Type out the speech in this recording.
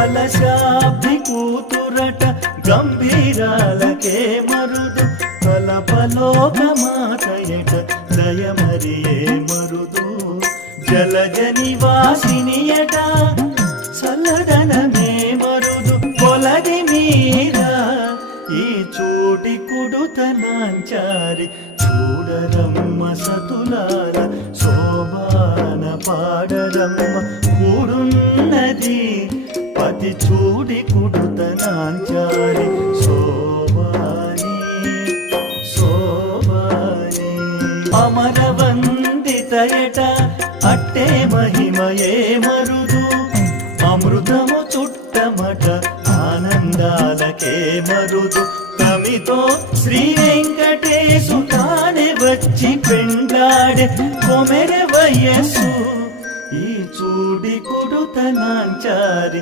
కలశాబ్ది కూతురట గంభీరాలకే మరుదు కలపలోక మాతయట దయమరియే మరుదు జలజ నివాసినియట చల్లదనమే మరుదు కొలది మీరా ఈ చూటి కుడుతనాంచారి చూడరమ్మ సతులాల శోభాన పాడరమ్మ కూడున్నది పతి చూడి కుడుతనాంచారి శోభాని శోభాని అమరవందితయట అట్టే మహిమయే మరుదు అమృతము చుట్టమట ఆనందాలకే మరుదు తమితో శ్రీ వెంకటేశు తానే వచ్చి పెండాడే కొమెర వయస్సు ఈ చూడి కుడుతనాంచారి